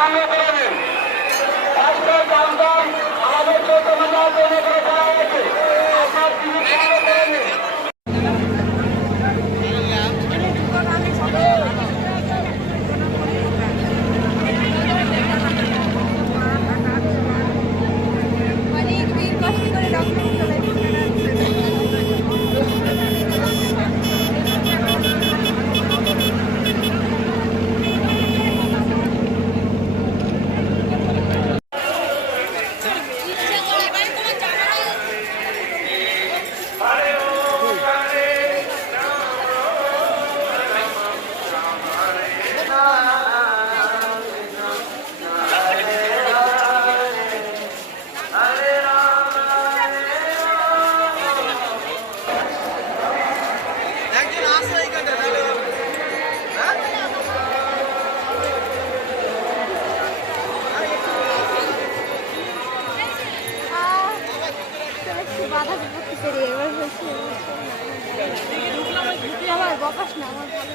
সংগ্রহ করে বাধা করতে পারি এবার হয়েছে আমার বকাস না আমার ভালো